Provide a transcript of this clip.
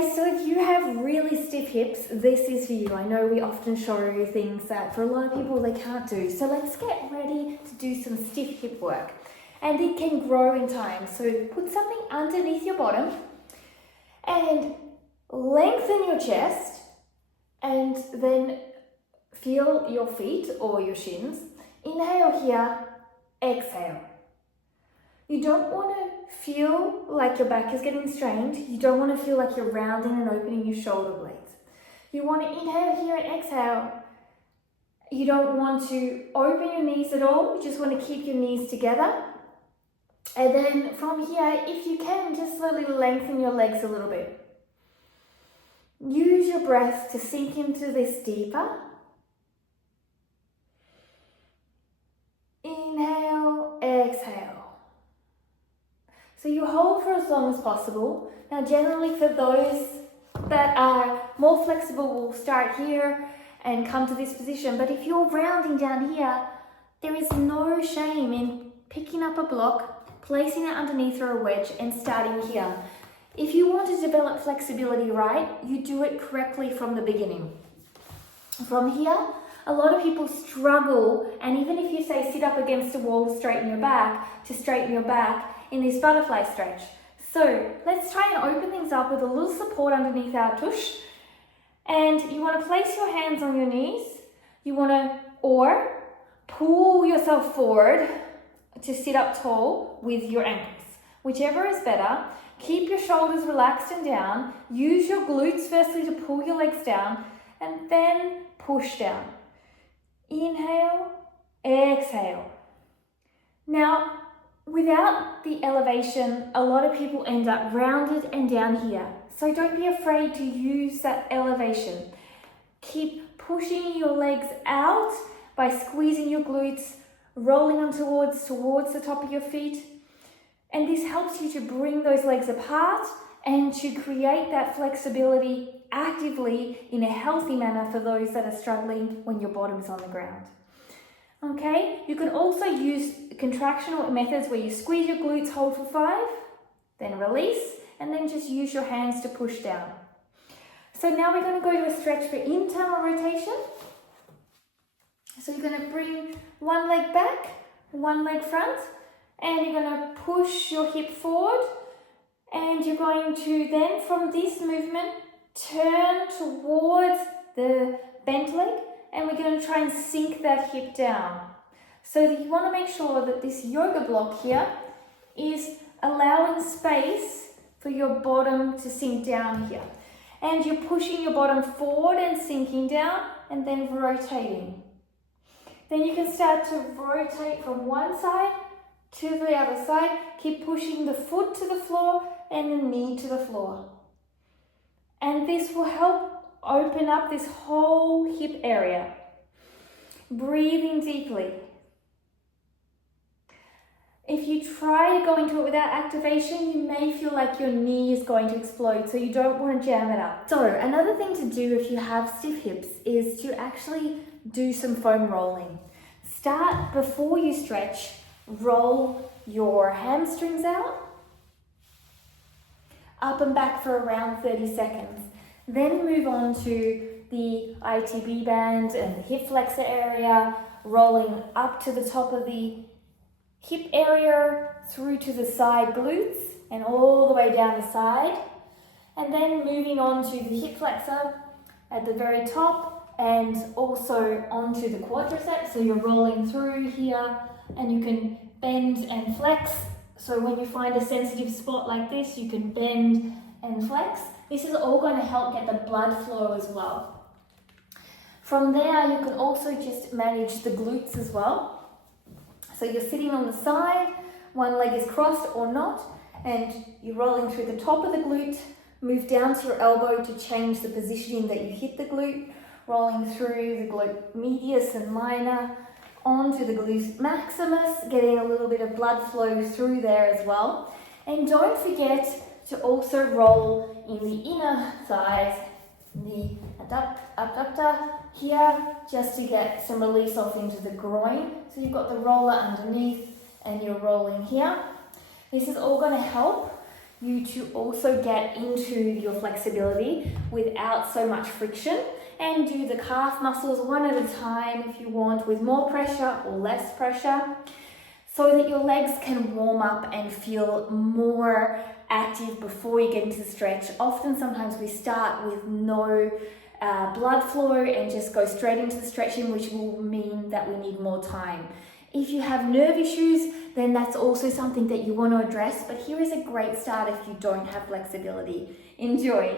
So if you have really stiff hips, this is for you. I know we often show things that for a lot of people they can't do. So let's get ready to do some stiff hip work. And it can grow in time. So put something underneath your bottom and lengthen your chest and then feel your feet or your shins. Inhale here, exhale. You don't want to feel like your back is getting strained. You don't want to feel like you're rounding and opening your shoulder blades. You want to inhale here and exhale. You don't want to open your knees at all. You just want to keep your knees together. And then from here, if you can, just slowly lengthen your legs a little bit. Use your breath to sink into this deeper. Inhale, exhale. So you hold for as long as possible. Now generally for those that are more flexible, we'll start here and come to this position. But if you're rounding down here, there is no shame in picking up a block, placing it underneath or a wedge and starting here. If you want to develop flexibility right, you do it correctly from the beginning. From here, a lot of people struggle, and even if you say sit up against a wall to straighten your back in this butterfly stretch. So let's try and open things up with a little support underneath our tush. And you want to place your hands on your knees. You want to, or pull yourself forward to sit up tall with your ankles. Whichever is better. Keep your shoulders relaxed and down. Use your glutes firstly to pull your legs down and then push down. Inhale, exhale. Now, without the elevation, a lot of people end up rounded and down here. So don't be afraid to use that elevation. Keep pushing your legs out by squeezing your glutes, rolling them towards the top of your feet. And this helps you to bring those legs apart and to create that flexibility actively in a healthy manner for those that are struggling when your bottom's on the ground. Okay, you can also use contractional methods where you squeeze your glutes, hold for 5, then release, and then just use your hands to push down. So now we're going to go to a stretch for internal rotation. So you're going to bring one leg back, one leg front, and you're going to push your hip forward, and you're going to then from this movement turn towards the bent leg, and we're going to try and sink that hip down. So that you want to make sure that this yoga block here is allowing space for your bottom to sink down here. And you're pushing your bottom forward and sinking down and then rotating. Then you can start to rotate from one side to the other side. Keep pushing the foot to the floor and the knee to the floor. And this will help open up this whole hip area. Breathing deeply. If you try to go into it without activation, you may feel like your knee is going to explode, so you don't want to jam it up. So another thing to do if you have stiff hips is to actually do some foam rolling. Start before you stretch, roll your hamstrings out, up and back for around 30 seconds. Then move on to the ITB band and the hip flexor area, rolling up to the top of the hip area, through to the side glutes, and all the way down the side. And then moving on to the hip flexor at the very top, and also onto the quadricep. So you're rolling through here, and you can bend and flex. So when you find a sensitive spot like this, you can bend and flex. This is all going to help get the blood flow as well. From there, you can also just manage the glutes as well. So you're sitting on the side, one leg is crossed or not, and you're rolling through the top of the glute, move down to your elbow to change the positioning that you hit the glute, rolling through the glute medius and minor, onto the glute maximus, getting a little bit of blood flow through there as well. And don't forget to also roll in the inner thighs, the adductor here, just to get some release off into the groin. So you've got the roller underneath and you're rolling here. This is all going to help you to also get into your flexibility without so much friction, and do the calf muscles one at a time if you want, with more pressure or less pressure, so that your legs can warm up and feel more active before you get into the stretch. Often, sometimes we start with no blood flow and just go straight into the stretching, which will mean that we need more time. If you have nerve issues, then that's also something that you want to address, but here is a great start if you don't have flexibility. Enjoy!